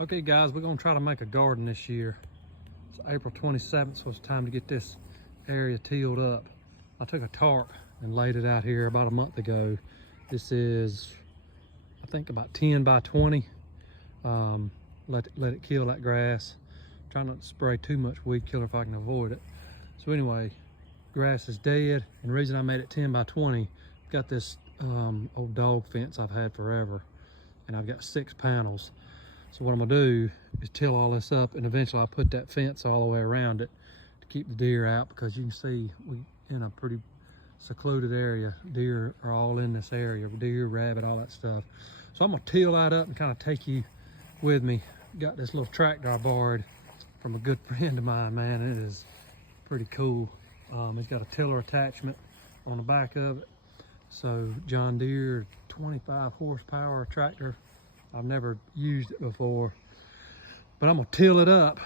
Okay guys, we're gonna try to make a garden this year. It's April 27th, so it's time to get this area tilled up. I took a tarp and laid it out here about a month ago. This is, I think, about 10 by 20. Let it kill that grass. Try not to spray too much weed killer if I can avoid it. So anyway, grass is dead, and the reason I made it 10 by 20, I've got this old dog fence I've had forever, and I've got 6 panels. So what I'm gonna do is till all this up, and eventually I'll put that fence all the way around it to keep the deer out, because you can see we in a pretty secluded area. Deer are all in this area, deer, rabbit, all that stuff. So I'm gonna till that up and kind of take you with me. Got this little tractor I borrowed from a good friend of mine, man. It is pretty cool. It's got a tiller attachment on the back of it. So John Deere 25 horsepower tractor. I've never used it before, but I'm gonna till it up.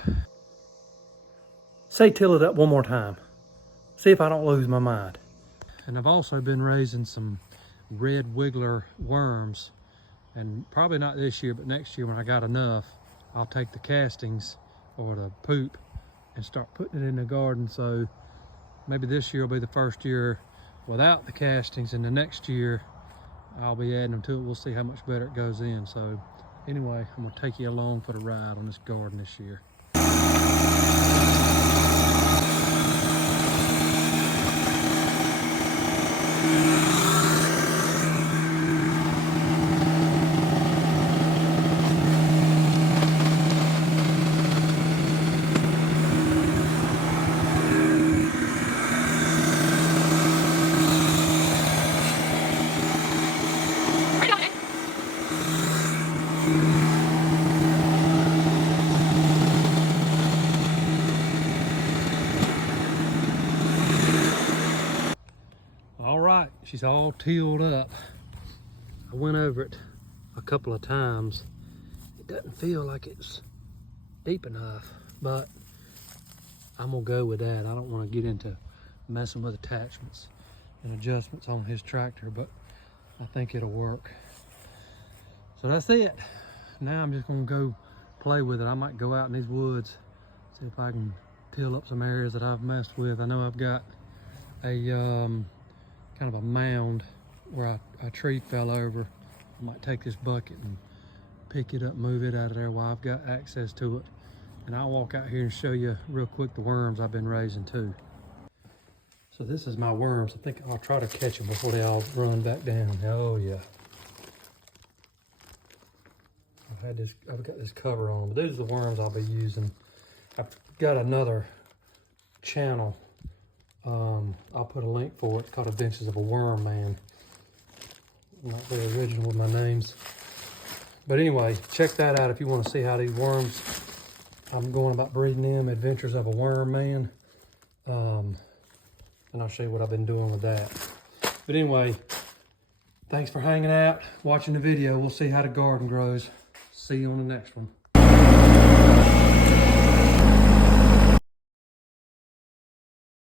Say till it up one more time. See if I don't lose my mind. And I've also been raising some red wiggler worms, and probably not this year, but next year when I got enough, I'll take the castings or the poop and start putting it in the garden. So maybe this year will be the first year without the castings, and the next year I'll be adding them to it. We'll see how much better it goes in. So anyway, I'm gonna take you along for the ride on this garden this year. All right, she's all tilled up. I went over it a couple of times. It doesn't feel like it's deep enough, but I'm gonna go with that. I don't want to get into messing with attachments and adjustments on his tractor, but I think it'll work. So that's it. Now I'm just gonna go play with it. I might go out in these woods, see if I can till up some areas that I've messed with. I know I've got a kind of a mound where a tree fell over. I might take this bucket and pick it up, move it out of there while I've got access to it. And I'll walk out here and show you real quick the worms I've been raising too. So this is my worms. I think I'll try to catch them before they all run back down. Oh yeah. I've got this cover on, but these are the worms I'll be using. I've got another channel. I'll put a link for it. It's called Adventures of a Worm Man. Not very original with my names. But anyway, check that out if you want to see how these worms, I'm going about breeding them. Adventures of a Worm Man. And I'll show you what I've been doing with that. But anyway, thanks for hanging out, watching the video. We'll see how the garden grows. See you on the next one.